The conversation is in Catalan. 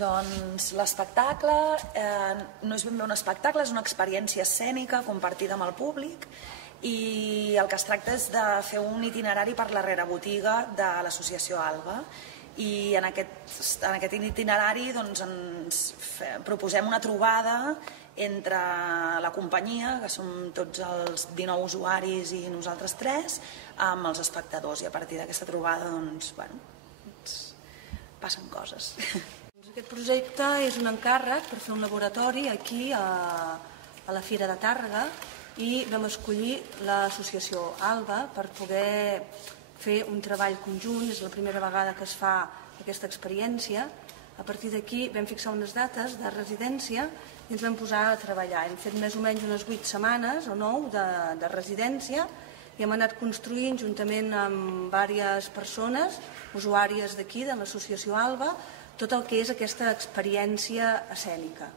Doncs l'espectacle no és ben bé un espectacle, és una experiència escènica compartida amb el públic i el que es tracta és de fer un itinerari per la rerebotiga de l'associació ALBA i en aquest itinerari doncs, ens proposem una trobada entre la companyia, que som tots els 19 usuaris i nosaltres 3, amb els espectadors, i a partir d'aquesta trobada doncs, passen coses. Aquest projecte és un encàrrec per fer un laboratori aquí a la Fira de Tàrrega i vam escollir l'associació ALBA per poder fer un treball conjunt. És la primera vegada que es fa aquesta experiència. A partir d'aquí vam fixar unes dates de residència i ens vam posar a treballar. Hem fet més o menys unes 8 setmanes o 9 de residència i hem anat construint juntament amb diverses persones, usuàries d'aquí, de l'associació ALBA, tot el que és aquesta experiència escènica.